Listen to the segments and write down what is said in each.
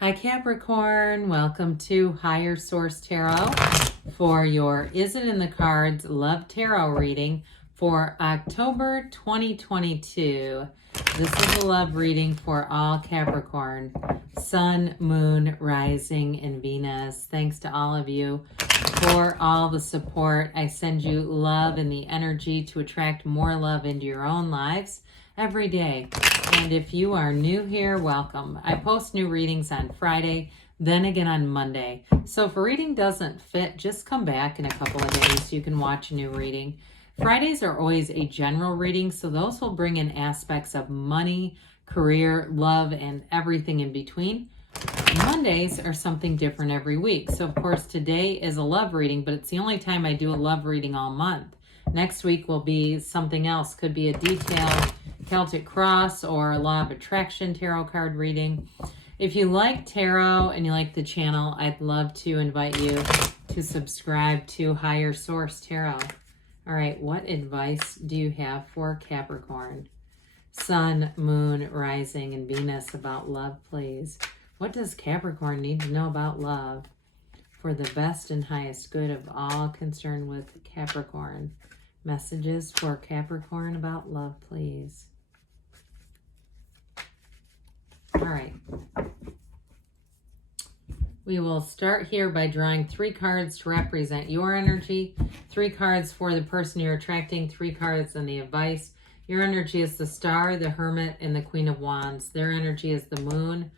Hi Capricorn, welcome to Higher Source Tarot for your Is It in the Cards Love Tarot reading for October 2022. This is a love reading for all Capricorn, Sun, Moon, Rising, and Venus. Thanks to all of you for all the support. I send you love and the energy to attract more love into your own lives every day. And if you are new here, welcome. I post new readings on Friday, then again on Monday. So if a reading doesn't fit, just come back in a couple of days so you can watch a new reading. Fridays are always a general reading, so those will bring in aspects of money, career, love, and everything in between. Mondays are something different every week. So of course today is a love reading, but it's the only time I do a love reading all month. Next week will be something else. Could be a detailed Celtic Cross or a Law of Attraction tarot card reading. If you like tarot and you like the channel, I'd love to invite you to subscribe to Higher Source Tarot. All right, what advice do you have for Capricorn? Sun, Moon, Rising, and Venus about love, please. What does Capricorn need to know about love for the best and highest good of all concerned with Capricorn? Messages for Capricorn about love, please. All right. We will start here by drawing 3 cards to represent your energy, 3 cards for the person you're attracting, 3 cards on the advice. Your energy is the Star, the Hermit, and the Queen of Wands. Their energy is the Moon,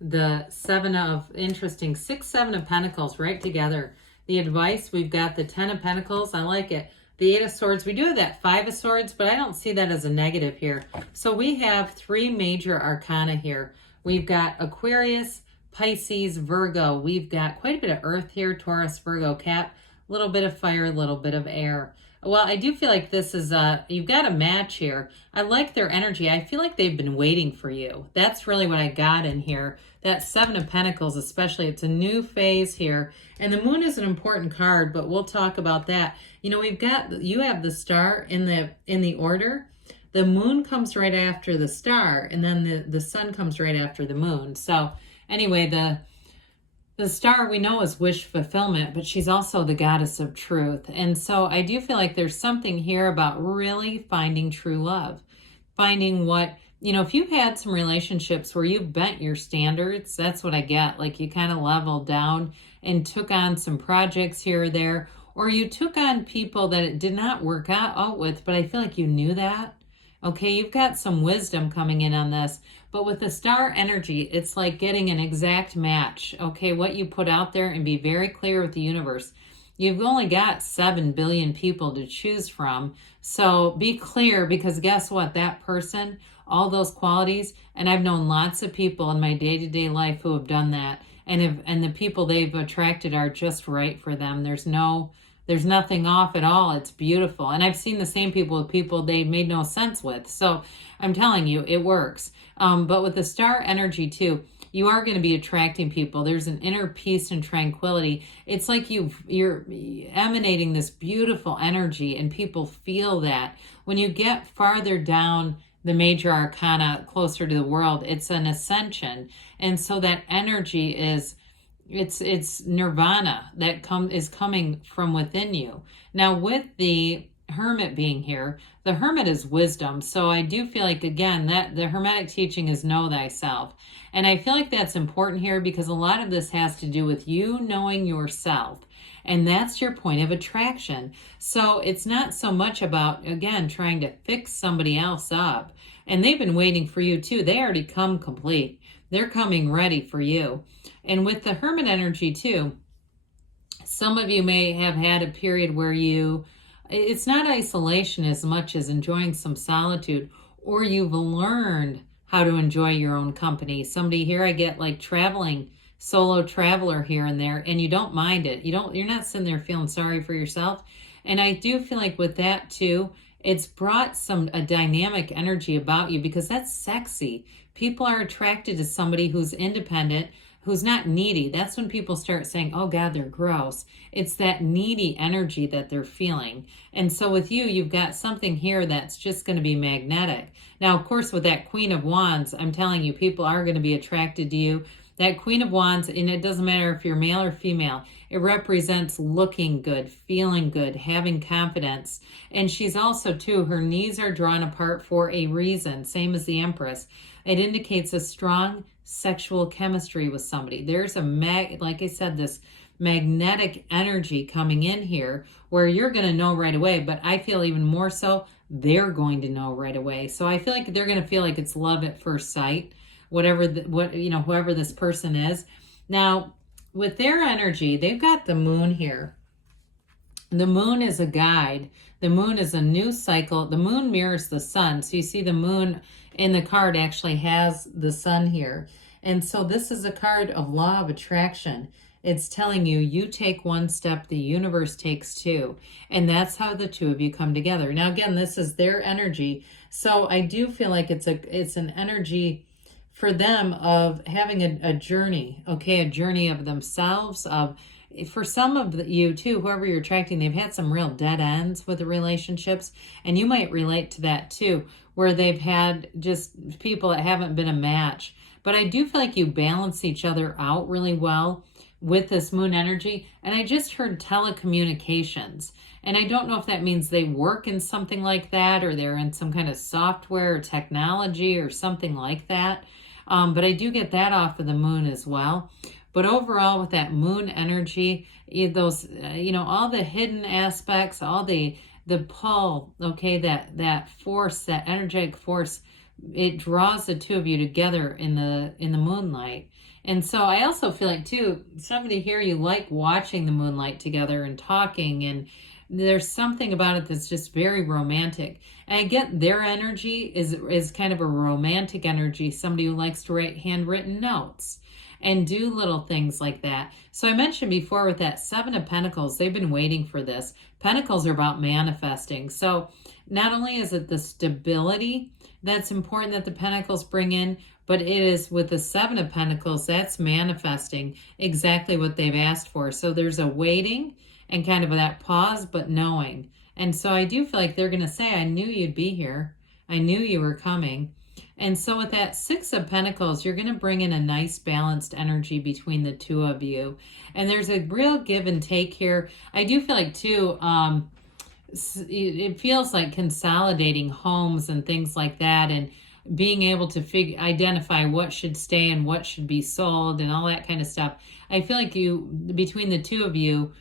the 7 of Pentacles right together. The advice, we've got the 10 of Pentacles. I like it. The 8 of Swords. We do have that 5 of Swords, but I don't see that as a negative here. So we have 3 major arcana here. We've got Aquarius, Pisces, Virgo. We've got quite a bit of earth here, Taurus, Virgo, Cap. A little bit of fire, a little bit of air. Well, I do feel like this is you've got a match here. I like their energy. I feel like they've been waiting for you. That's really what I got in here. That 7 of Pentacles especially, it's a new phase here. And the Moon is an important card, but we'll talk about that. You know, you have the Star in the order. The Moon comes right after the Star, and then the Sun comes right after the Moon. So anyway, the Star we know is wish fulfillment, but she's also the goddess of truth. And so I do feel like there's something here about really finding true love. Finding what, you know, if you've had some relationships where you bent your standards, that's what I get. Like you kind of leveled down and took on some projects here or there, or you took on people that it did not work out with, but I feel like you knew that. Okay, you've got some wisdom coming in on this. But with the Star energy, it's like getting an exact match. Okay, what you put out there, and be very clear with the universe. You've only got 7 billion people to choose from. So be clear, because guess what? That person, all those qualities, and I've known lots of people in my day-to-day life who have done that. And the people they've attracted are just right for them. There's nothing off at all. It's beautiful. And I've seen the same people with people they made no sense with. So I'm telling you, it works. But with the Star energy too, you are going to be attracting people. There's an inner peace and tranquility. It's like you're emanating this beautiful energy, and people feel that. When you get farther down the major arcana, closer to the world, it's an ascension. And so that energy is... It's nirvana that is coming from within you. Now with the Hermit being here, the Hermit is wisdom. So I do feel like, again, that the Hermetic teaching is know thyself. And I feel like that's important here because a lot of this has to do with you knowing yourself. And that's your point of attraction. So it's not so much about, again, trying to fix somebody else up. And they've been waiting for you too. They already come complete. They're coming ready for you. And with the Hermit energy too, some of you may have had a period where it's not isolation as much as enjoying some solitude, or you've learned how to enjoy your own company. Somebody here, I get like traveling, solo traveler here and there, and you don't mind it. You're not sitting there feeling sorry for yourself. And I do feel like with that too, it's brought a dynamic energy about you, because that's sexy. People are attracted to somebody who's independent, who's not needy. That's when people start saying, oh God, they're gross. It's that needy energy that they're feeling. And so with you, you've got something here that's just going to be magnetic. Now, of course, with that Queen of Wands, I'm telling you, people are going to be attracted to you. That Queen of Wands, and it doesn't matter if you're male or female, it represents looking good, feeling good, having confidence. And she's also, too, her knees are drawn apart for a reason, same as the Empress. It indicates a strong sexual chemistry with somebody. There's like I said, this magnetic energy coming in here where you're going to know right away, but I feel even more so they're going to know right away. So I feel like they're going to feel like it's love at first sight, whoever this person is. Now, with their energy, they've got the moon here. The moon is a guide. The moon is a new cycle. The moon mirrors the sun. So you see the moon in the card actually has the sun here. And so this is a card of law of attraction. It's telling you, you take one step, the universe takes two. And that's how the two of you come together. Now, again, this is their energy. So I do feel like it's an energy for them of having a journey, okay? A journey of themselves, for some of you too, whoever you're attracting, they've had some real dead ends with the relationships. And you might relate to that too, where they've had just people that haven't been a match. But I do feel like you balance each other out really well with this moon energy. And I just heard telecommunications. And I don't know if that means they work in something like that, or they're in some kind of software or technology or something like that. But I do get that off of the moon as well. But overall, with that moon energy, those, all the hidden aspects, all the pull, okay, that force, that energetic force, it draws the two of you together in the moonlight. And so I also feel like too, somebody here, you like watching the moonlight together and talking, and there's something about it that's just very romantic. And I get their energy is kind of a romantic energy, somebody who likes to write handwritten notes and do little things like that. So I mentioned before with that Seven of Pentacles, they've been waiting for this. Pentacles are about manifesting. So not only is it the stability that's important that the Pentacles bring in, but it is with the Seven of Pentacles, that's manifesting exactly what they've asked for. So there's a waiting and kind of that pause, but knowing. And so I do feel like they're going to say, I knew you'd be here. I knew you were coming. And so with that Six of Pentacles, you're going to bring in a nice balanced energy between the two of you. And there's a real give and take here. I do feel like too, it feels like consolidating homes and things like that, and being able to identify what should stay and what should be sold and all that kind of stuff. I feel like between the two of you,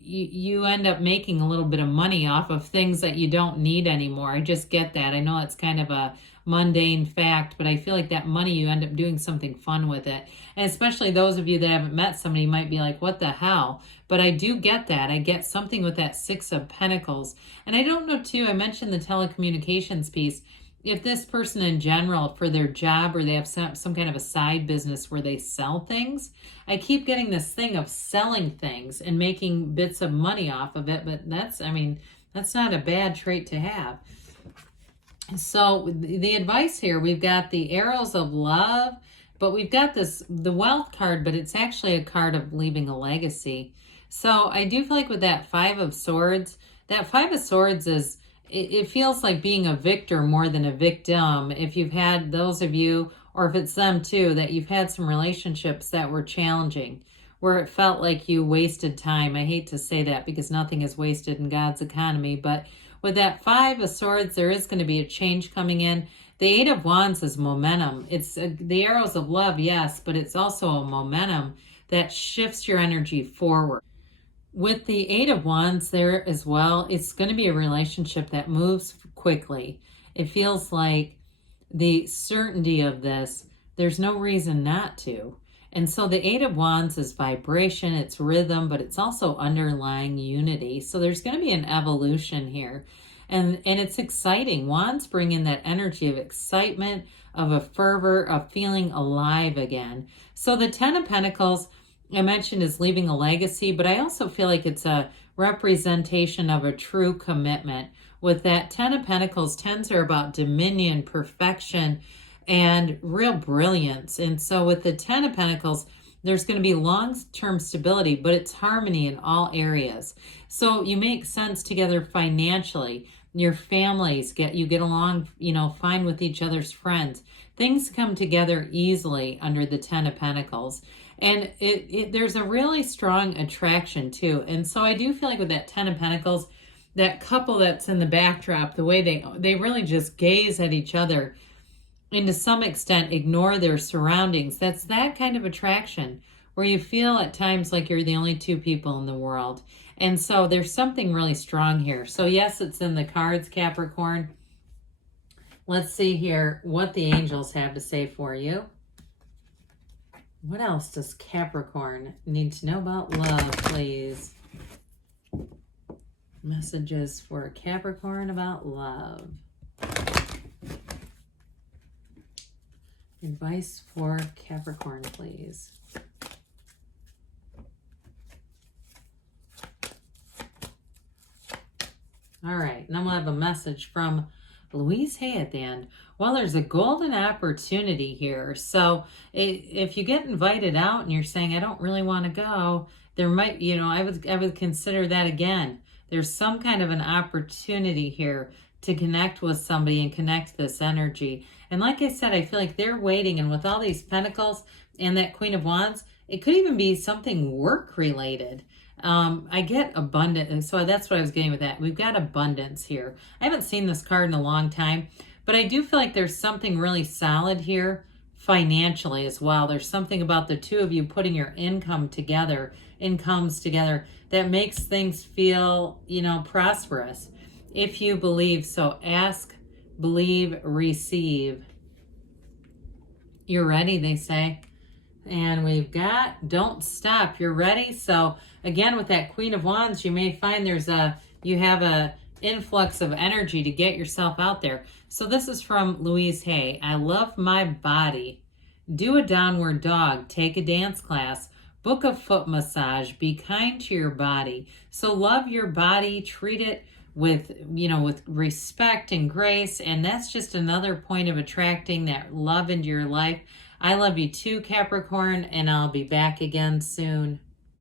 you end up making a little bit of money off of things that you don't need anymore. I just get that. I know it's kind of a mundane fact, but I feel like that money, you end up doing something fun with it. And especially those of you that haven't met somebody might be like, what the hell? But I do get that. I get something with that Six of Pentacles. And I don't know too, I mentioned the telecommunications piece. If this person in general, for their job, or they have some kind of a side business where they sell things, I keep getting this thing of selling things and making bits of money off of it. But that's not a bad trait to have. So the advice here, we've got the arrows of love, but we've got the wealth card, but it's actually a card of leaving a legacy. So I do feel like with that Five of Swords is, it feels like being a victor more than a victim. If you've had those of you, or if it's them too, that you've had some relationships that were challenging, where it felt like you wasted time. I hate to say that because nothing is wasted in God's economy, but with that Five of Swords, there is going to be a change coming in. The Eight of Wands is momentum. It's the arrows of love, yes, but it's also a momentum that shifts your energy forward. With the Eight of Wands there as well, it's going to be a relationship that moves quickly. It feels like the certainty of this, there's no reason not to. And so the Eight of Wands is vibration, it's rhythm, but it's also underlying unity. So there's going to be an evolution here. And it's exciting. Wands bring in that energy of excitement, of a fervor, of feeling alive again. So the Ten of Pentacles, I mentioned, is leaving a legacy, but I also feel like it's a representation of a true commitment. With that Ten of Pentacles, tens are about dominion, perfection, and real brilliance. And so with the Ten of Pentacles, there's going to be long-term stability, but it's harmony in all areas. So you make sense together financially. Your families you get along, fine with each other's friends. Things come together easily under the Ten of Pentacles. And there's a really strong attraction too. And so I do feel like with that Ten of Pentacles, that couple that's in the backdrop, the way they really just gaze at each other and to some extent ignore their surroundings. That's that kind of attraction where you feel at times like you're the only two people in the world. And so there's something really strong here. So yes, it's in the cards, Capricorn. Let's see here what the angels have to say for you. What else does Capricorn need to know about love, please? Messages for Capricorn about love. Advice for Capricorn, please. All right, and then we'll have a message from Louise Hay at the end. Well, there's a golden opportunity here. So if you get invited out and you're saying, I don't really want to go, there might, I would consider that again. There's some kind of an opportunity here to connect with somebody and connect this energy. And like I said, I feel like they're waiting. And with all these pentacles and that Queen of Wands, it could even be something work related. I get abundance, and so that's what I was getting with that. We've got abundance here. I haven't seen this card in a long time, but I do feel like there's something really solid here financially as well. There's something about the two of you putting your incomes together that makes things feel, prosperous. If you believe, so ask, believe, receive. You're ready, they say. And we've got don't stop. You're ready. So again, with that Queen of Wands, you may find you have a influx of energy to get yourself out there. So this is from Louise Hay. I love my body. Do a downward dog. Take a dance class. Book a foot massage. Be kind to your body. So love your body. Treat it with respect and grace. And that's just another point of attracting that love into your life. I love you too, Capricorn, and I'll be back again soon.